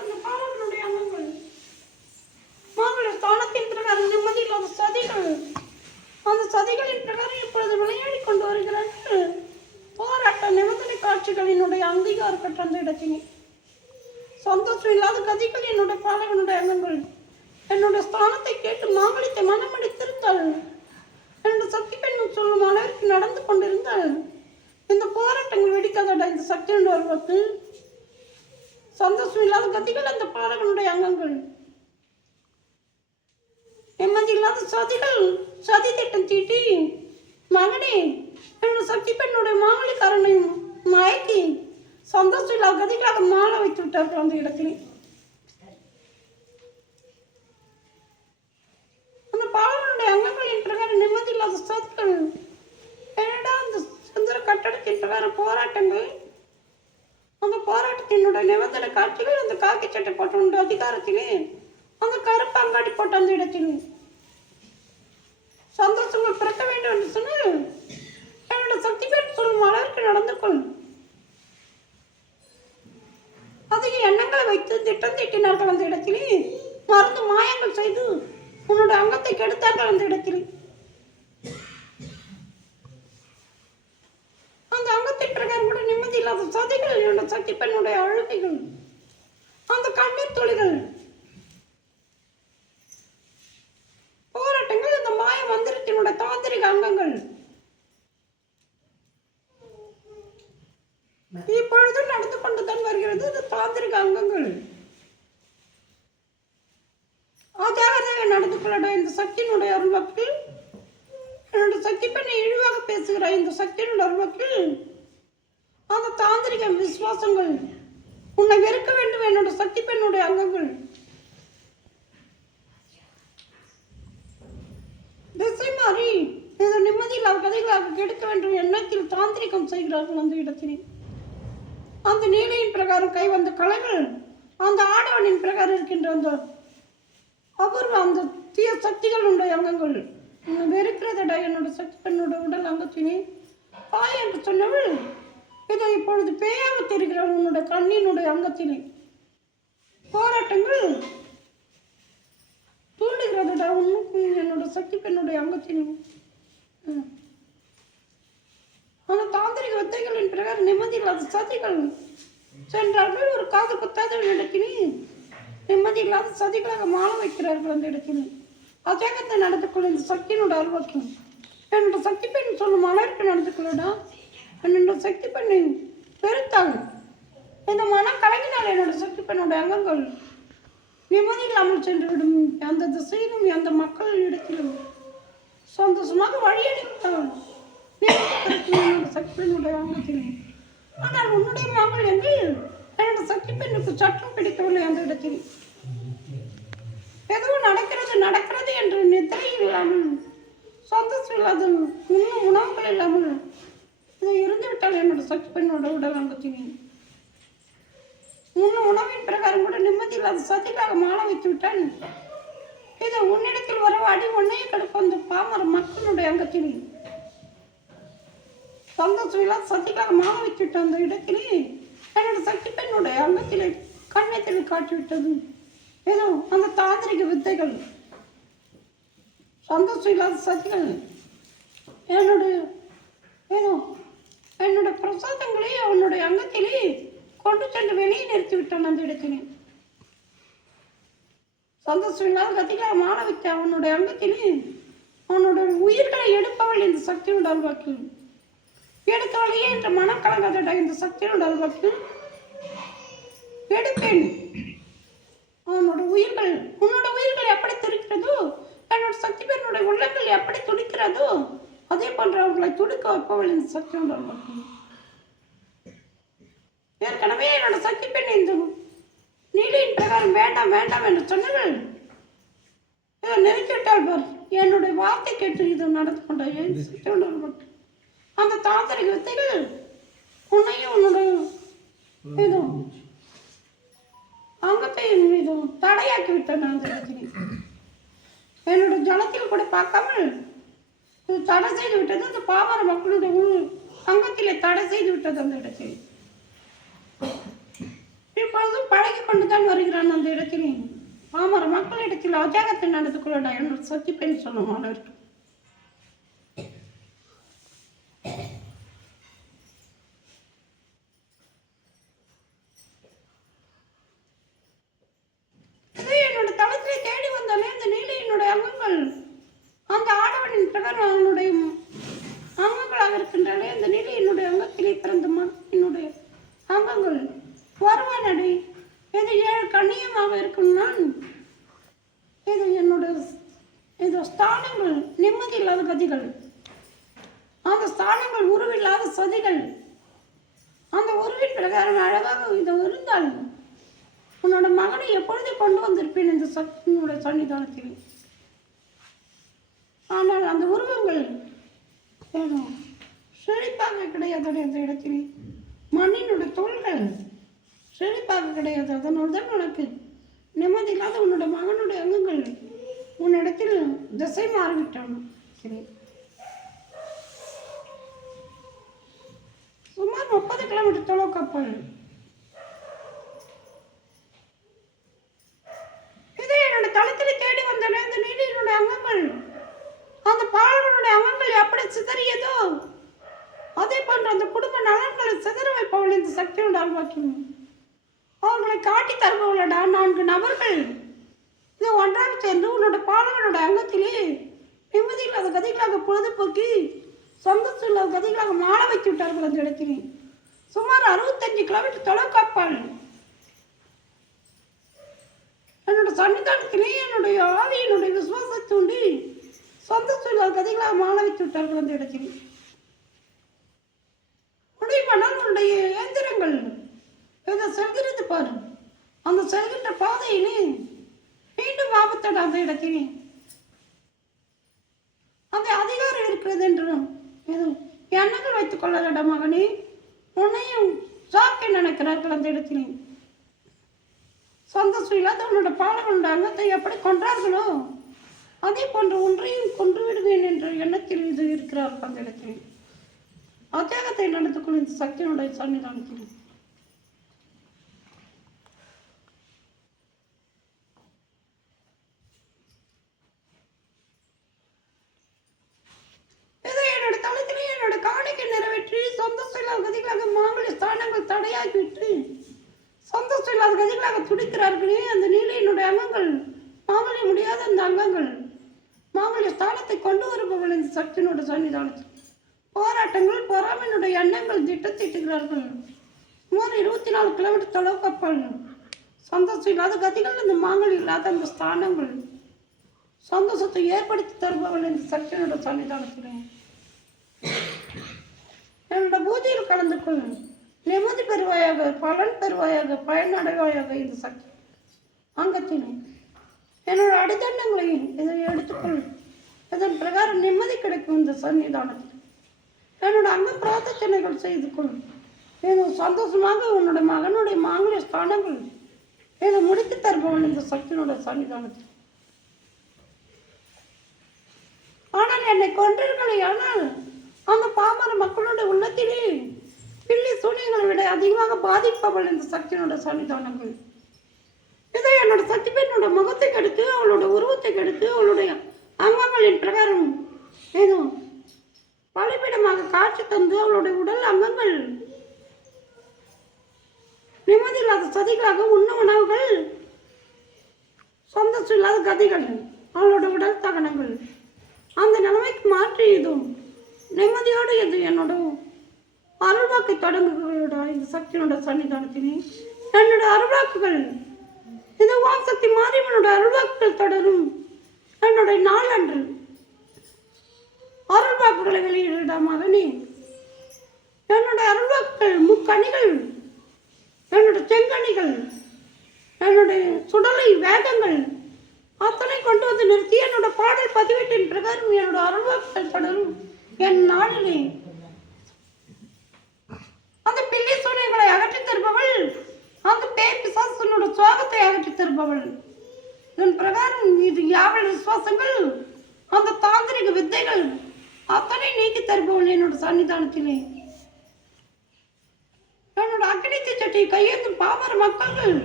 அந்த பாலகனுடைய அங்கங்கள். மாங்களுடைய ஸ்தானத்தின் பிரகாரம் நிம்மதி இல்லாத சதிகள் அந்த சதிகளின் பிரகாரம் இப்பொழுது விளையாடி கொண்டு வருகிறார்கள். போராட்ட நிபந்தனை காட்சிகளினுடைய அங்கீகாரம் பெற்ற அந்த இடத்தினை சந்தோஷம் இல்லாத கதிகள் என்னுடைய பாலகனுடைய அங்கங்கள். என்னுடைய ஸ்தானத்தை கேட்டு மாங்கலித்தை மனமடித்திருந்தாள். என்னுடைய சக்தி பெண்ணும் சொல்லும் அளவிற்கு நடந்து கொண்டிருந்தால் இந்த போராட்டங்கள் வெடிக்காதடா இந்த சக்தியுடைய வருவத்து சந்தோஷம் இல்லாத கதிகள் அந்த பாலகனுடைய அங்கங்கள். நிம்மதி இல்லாத சதிகள் சதி திட்டம் தீட்டி மகனே என்னோட சக்தி பெண்ணுடைய மாமலிக்காரனை மயக்கி சந்தோஷம் இல்லாத கதிகளாக மாற வைத்து விட்டார்கள் அந்த இடத்துல. அந்த பாலகனுடைய அங்கங்களின் பிரகாரம் நிம்மதி இல்லாத சதிகள் என்னடா அந்த சுந்தர கட்டடத்தின் பிரகாரம் போராட்டங்கள்? அந்த போராட்டத்தினுடைய நிபந்தனை காட்சிகள் அந்த காக்கி சட்டை போட்ட அதிகாரத்திலே. அந்த கருப்பு அங்காடி போட்ட அந்த இடத்தில். சந்தோஷங்கள் பிறக்க வேண்டும் என்று சொன்னால் என்னோட சக்தி பேர் சொல்லும் அளவிற்கு நடந்து கொள். அதிக எண்ணங்களை வைத்து திட்டம் திட்டினார்கள் அந்த இடத்திலே. மருந்து மாயங்கள் செய்து உன்னோட அங்கத்தை கெடுத்தார்கள் அந்த இடத்திலே அந்த அங்கத்தின் பிரகாரம் கூட நிம்மதி இல்லாத சதிகள் என்னோட சக்தி பெண்ணுடைய அழுகைகள் அந்த கண்ணீர் துளிகள் போராட்டங்கள் இந்த மாய மந்திரத்தினுடைய தாந்திரிக அங்கங்கள் இப்பொழுது நடந்து கொண்டுதான் வருகிறது இந்த தாந்திரிக அங்கங்கள் அஜாகிரதையாக நடந்து கொள்ளட இந்த சக்தியினுடைய அருள்வாக்கு என்னோட சக்தி பெண்ணை இழிவாக பேசுகிற இந்த சக்தியின் அருள்வாக்கு அந்த தாந்திரிக விசுவாசங்கள் உன்னை வெறுக்க வேண்டும் என்னோட சக்தி பெண்ணுடைய அங்கங்கள். திசை மாறி நிம்மதியில் நிம்மதியில்லாத கதைகளாக கெடுக்க வேண்டும் எண்ணத்தில் தாந்திரிகம் செய்கிறார்கள் அந்த இடத்திலே. அந்த நீலையின் பிரகாரம் கை வந்த கலைகள் அந்த ஆடவனின் பிரகாரம் இருக்கின்ற அந்த அபூர்வ அந்த தீய சக்திகளுடைய அங்கங்கள். வெறுக்கிறதடா என்னோட சக்தி பெண்ணோட உடல் அங்கத்தினி. தாய் என்று சொன்னவள் இதை இப்பொழுது பேயாக தெரிகிற உன்னோட கண்ணினுடைய அங்கத்தினை. போராட்டங்கள் தூண்டுகிறதுடா உன்னுக்கும் என்னோட சக்தி பெண்ணுடைய அங்கத்தினும் ஆனால் அந்த தாந்திரிக வித்தைகளின் பிரகாரம் நிம்மதி இல்லாத சதிகள் சென்றார்கள். ஒரு காது குத்தாத இடத்தினே நிம்மதி இல்லாத சதிகளாக மாற வைக்கிறார்கள் அந்த இடத்திலே அஜாகத்தை நடந்து கொள்ள இந்த சக்தியினோட அருவாக்கும் என்னோட சக்தி பெண் சொல்லும் மலருக்கு நடந்து கொள்ளடா என்னோட சக்தி பெண்ணின் பெருத்தாள் இந்த மனம் கலங்கினால் என்னோட சக்தி பெண்ணோட அங்கங்கள் நிம்மதி இல்லாமல் சென்று விடும் அந்த திசையிலும் அந்த மக்கள் இடத்திலும் சந்தோஷமாக வழியளித்தாள் என்னோட சக்தி பெண்ணுடைய அங்கத்திலும் ஆனால் உன்னுடைய மகள் என்று என்னோட சக்தி பெண்ணுக்கு சட்டம் பிடிக்கவில்லை அந்த இடத்தில். எதுவும் நடக்கிறது நடக்கிறது என்று நிதிரை இல்லாமல் சந்தோஷம் இல்லாத இன்னும் உணவுகள் இல்லாமல் இதை இருந்து விட்டால் என்னோட சக்தி பெண்ணோட உடல் அங்கத்தினே. முன்னும் உணவின் பிரகாரம் கூட நிம்மதி இல்லாத சதிக்காக மாலை வைத்து விட்டான் இதை உன்னிடத்தில் வரவாடி உன்னையே கிடக்கும் அந்த பாமர மக்களுடைய அங்கத்திலே சந்தோஷம் இல்லாத சதிக்காக மாலை வைத்து விட்ட அந்த இடத்திலே என்னோட சக்தி பெண்ணுடைய அங்கத்திலே கண்ணத்தில் காட்டிவிட்டது. ஏதோ அந்த தாந்திரிக வித்தைகள் சந்தோஷம் இல்லாத சதிகள் என்னுடைய ஏதோ என்னோட பிரசாதங்களை அவனுடைய அங்கத்திலே கொண்டு சென்று வெளியே நிறுத்தி விட்டான் அந்த இடத்திலே. சந்தோஷம் இல்லாத கத்திகளை மாற அவனுடைய அங்கத்திலே அவனுடைய உயிர்களை எடுப்பவள் இந்த சக்தியோட அல்வாக்கு. எடுத்தவளையே என்ற மனம் கலங்காதடா இந்த சக்தியோட அல்வாக்கு. எடுப்பேன். உன்னோட உயிர்கள் உன்னோட உயிர்கள் எப்படி துடிக்கிறதோ என்னோட சக்தி பெண்ணுடைய உள்ளங்கள் எப்படி துடிக்கிறதோ அதே போன்ற அவர்களை துடிக்க வைப்பவள் இந்த சக்தி அல்வாக்கு ஏற்கனவே என்னோட சக்தி பெண் இந்த நீலியின் பிரகாரம் வேண்டாம் வேண்டாம் என்று சொன்னவள். இதை நெருக்கிவிட்டால் பார். என்னுடைய வார்த்தை கேட்டு இது நடந்து கொண்டாயே அந்த தாந்திரிக வித்தைகள் விட்டேன் அந்த இடத்தில் என்னோட ஜலத்தில் கூட பார்க்காமல் தடை செய்து விட்டது. அந்த பாமர மக்களுடைய உள் அங்கத்திலே தடை செய்து விட்டது அந்த இடத்தில். இப்பொழுதும் பழகி கொண்டுதான் வருகிறான் அந்த இடத்திலே. பாமர மக்களிடத்தில் அஜாகத்தை நடந்து கொள்ளடா என்று சத்தி பெண் சொல்லும் அளவிற்கு இது என்னோட தளத்திலே தேடி வந்தாலே அந்த நீல என்னுடைய அங்கங்கள் அந்த ஆடவனின் பிரகாரம் அவனுடைய அங்கங்களாக இருக்கின்றாலே அந்த நீல என்னுடைய அங்கத்திலே பிறந்த மண் என்னுடைய அங்கங்கள் வருவானடி இது ஏழு கண்ணியமாக இருக்கும் நான் இது என்னோட இது ஸ்தானங்கள் நிம்மதி இல்லாத கதிகள் அந்த ஸ்தானங்கள் உருவில்லாத சதிகள். அந்த உருவின் பிரகாரம் அழகாக இதை இருந்தால் உன்னோட மகனை எப்பொழுது கொண்டு வந்திருப்பேன் இந்த சக்தியினுடைய சன்னிதானத்தில். ஆனால் அந்த உருவங்கள் செழிப்பாக கிடையாது அந்த இடத்தில் மண்ணினுடைய தோள்கள் செழிப்பாக கிடையாது. அதனால் தான் உனக்கு நிம்மதி இல்லாத உன்னோட மகனுடைய அங்கங்கள் உன்னிடத்தில் திசை மாறிவிட்டான் சரி. சுமார் முப்பது கிலோமீட்டர் தொலைவு கப்பல் இதை என்னோட தளத்தில் தேடி வந்த இந்த நீடியினுடைய அங்கங்கள். அந்த பாலவனுடைய அங்கங்கள் எப்படி சிதறியதோ அதே போன்று அந்த குடும்ப நலன்களை சிதற வைப்பவள் இந்த சக்தியோட அல்வாக்கியம் அவர்களை காட்டி தருபவளடா நான்கு நபர்கள். இது ஒன்றாக சேர்ந்து உன்னோட பாலகனோட அங்கத்திலே நிம்மதியில் அந்த கதைகளாக பொழுதுபோக்கி சொந்த இல்லாத கதைகளாக மாற வைத்து விட்டார்கள் அந்த இடத்திலே சுமார் அறுபத்தஞ்சு கிலோமீட்டர் தொலைக்காப்பாள் என்னோட சன்னிதானத்திலே என்னுடைய ஆவியினுடைய விசுவாசத்தை தூண்டி சொந்த இல்லாத கதைகளாக மாற வைத்து விட்டார்கள் அந்த இடத்தில் முடிவானால் உன்னுடைய இயந்திரங்கள் இதை செல்கிறது பாரு. அந்த செல்கின்ற பாதையிலே மீண்டும் ஆபத்தட அந்த இடத்திலே அந்த அதிகாரம் இருக்கிறது என்று எதுவும்? எண்ணங்கள் வைத்துக் கொள்ளலடா மகனே? உன்னையும் சாக்க நினைக்கிறார்கள் அந்த இடத்திலே சொந்த இல்லாத உன்னோட பாலகனோட அங்கத்தை எப்படி கொன்றார்களோ அதே போன்று ஒன்றையும் கொன்று விடுவேன் என்ற எண்ணத்தில் இது இருக்கிறார்கள் அந்த இடத்தில் அத்தியாகத்தை நடந்து கொள்ளும் இந்த சக்தியினுடைய சன்னிதானத்தில் இதை என்னோட தளத்திலே என்னோட காணிக்கை நிறைவேற்றி சந்தோஷம் இல்லாத கதிகளாக மாங்கல்ய ஸ்தானங்கள் தடையாகிவிட்டு சந்தோஷம் இல்லாத கதிகளாக துடிக்கிறார்களே அந்த நீலையினுடைய அங்கங்கள். மாங்கல்ய முடியாத அந்த அங்கங்கள். மாங்கல்ய ஸ்தானத்தை கொண்டு வருபவள் இந்த சக்தியினோட சன்னிதானத்தில் போராட்டங்கள் பொறாமையினுடைய எண்ணங்கள் திட்டத்திட்டுகிறார்கள். சுமார் இருபத்தி நாலு கிலோமீட்டர் தொலைவு கப்பல் சந்தோஷம் இல்லாத கதிகள் இந்த மாங்கல் இல்லாத அந்த ஸ்தானங்கள். சந்தோஷத்தை ஏற்படுத்தி தருபவள் இந்த சக்தியோட சன்னிதானத்தில் என்னோட பூஜையில் கலந்து கொள்ளும் நிம்மதி பெறுவாயாக பலன் பெறுவாயாக பயனடைவாயாக இந்த சக்தி. அங்கத்தினை. என்னோட அடித்தண்டங்களையும் இதை எடுத்துக்கொள். இதன் பிரகாரம் நிம்மதி கிடைக்கும் இந்த சன்னிதானத்தில் என்னோட அங்க பிரார்த்தனைகள் செய்து கொள். எனக்கு சந்தோஷமாக உன்னோட மகனுடைய மாங்கலிய ஸ்தானங்கள் இதை முடித்து தருபவன் இந்த சக்தியினுடைய சன்னிதானத்தில் ஆனால் என்னை கொன்றீர்களே ஆனால் அந்த பாமர மக்களுடைய உள்ளத்திலே பில்லி சூனியங்களை விட அதிகமாக பாதிப்பவள் இந்த சக்தியினோட சன்னிதானங்கள். இதை என்னோட சக்தி பெண்ணோட முகத்தை கெடுத்து அவளோட உருவத்தை கெடுத்து அவளுடைய அங்கங்களின் பிரகாரம் ஏதோ பலிபிடமாக காட்சி தந்து அவளுடைய உடல் அங்கங்கள் நிம்மதியில்லாத சதிகளாக உண்ண உணவுகள் சந்தோஷம் இல்லாத கதிகள் அவளோட உடல் தகனங்கள். அந்த நிலைமைக்கு மாற்றி இதுவும் நிம்மதியோடு இது என்னோட அருள்வாக்கை தொடங்குகளோட இந்த சக்தியோட சன்னிதானத்தினே என்னோட அருள்வாக்குகள். இந்த வான் சக்தி மாரியம்மனோட அருள்வாக்குகள் தொடரும். என்னுடைய நாளன்று. அருள்வாக்குகளை வெளியிட மகனே. என்னோட அருள்வாக்குகள் முக்கணிகள். என்னோட செங்கணிகள். என்னுடைய சுடலை வேகங்கள். அத்தனை கொண்டு வந்து நிறுத்தி என்னோட பாடல் பதிவேட்டின் பிரகாரம் என்னோட அருள்வாக்குகள் தொடரும். என் நாளிலே அந்த பில்லி சூனியங்களை அகற்றி தருபவள் அந்த பேய் பிசாசனோட சோகத்தை அகற்றி தருபவள் இதன் பிரகாரம் இது யாவல் விசுவாசங்கள் அந்த தாந்திரிக வித்தைகள் அத்தனை நீக்கி தருபவள் என்னோட சன்னிதானத்திலே. என்னோட அக்கடித்த சட்டியை கையேந்தும் பாமர மக்கள்கள்